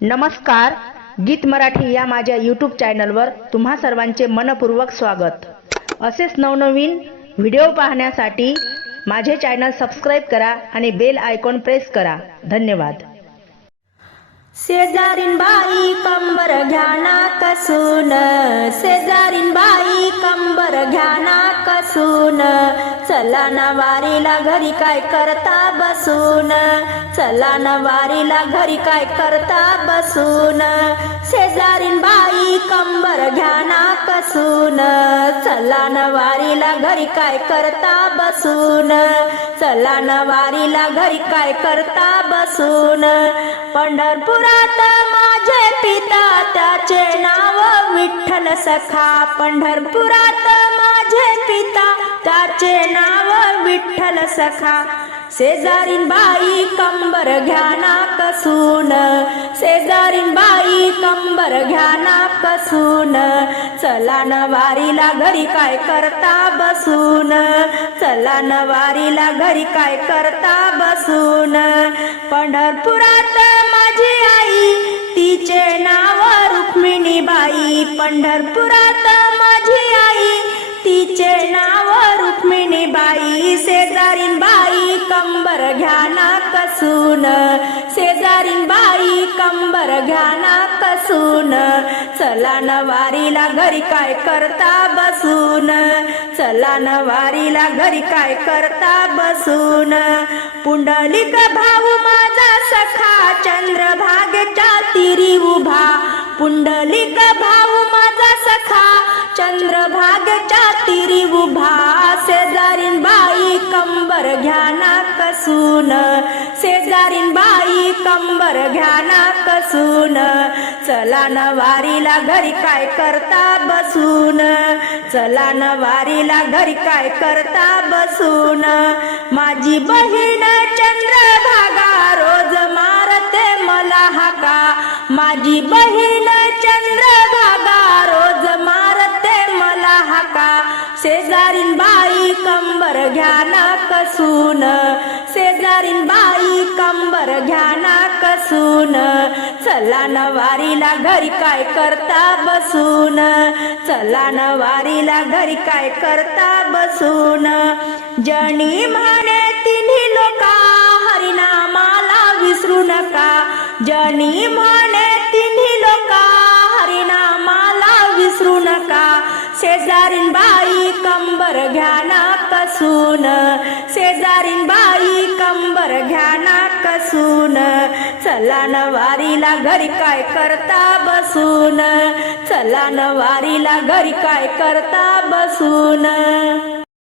नमस्कार गीत मराठी या माझ्या यूट्यूब चॅनलवर तुम्हा सर्वांचे मनपूर्वक स्वागत. असेच नवनवीन व्हिडिओ पाहण्यासाठी माझे चॅनल सबस्क्राईब करा आणि बेल आयकॉन प्रेस करा. धन्यवाद. शेजारीन बाई कंबर घ्याना कसून शेजारीन बाई कंबर घ्याना कसून चला ना वारीला घरी काय करता बसून? चला ना वारीला घरी काय करता बसून? शेजारीन बाई कंबर घ्याना कसून? चला ना वारीला घरी काय करता बसून? चला ना वारीला घरी काय करता बसून? पंढरपुरात माझे पिता त्याचे नाव विठ्ठल सखा. पंढरपुरात माझे पिता सखा शेजारीन बाई कंबर घ्याना कसून शेजारीन बाई कंबर घ्याना कसून चला न वारीला घरी काय करता बसून. चला न वारीला घरी काय करता बसून. पंढरपुरात माझी आई तिचे नाव रुक्मिणी बाई पंढरपुरात माझी आई तिचे नाव कंबर घ्याना कसून शेजारीन बाई कंबर घ्याना कसून चला न वारीला घरी काय करता बसून. चला न वारीला घरी काय करता बसून. पुंडलिक भाऊ माझा सखा चंद्रभागेच्या तिरी उभा. पुंडलिक भाऊ माझा सखा चंद्रभागेच्या तिरी कंबर घ्याना कसून शेजारीन बाई कंबर घ्याना कसून चला न वारीला घरी काय करता बसून. चला न वारीला घरी काय करता बसून. माझी बहीण चंद्रभागा रोज मारते मला हाका. माझी बहीण चंद्र शेजारीन बाई कंबर घ्या ना कसून. शेजारीन बाई कंबर घ्या ना कसून. चला नवारीला घरी काय करता बसून. चला नवारीला घरी काय करता बसून. जणी म्हणे तिन्ही लोका हरिनामाला विसरू नका. जणी म्हणे शेजारीन बाई कंबर घ्याना कसून शेजारीन बाई कंबर घ्याना कसून चला न वारीला घरी काय करता बसून. चला न वारीला घरी काय करता बसून.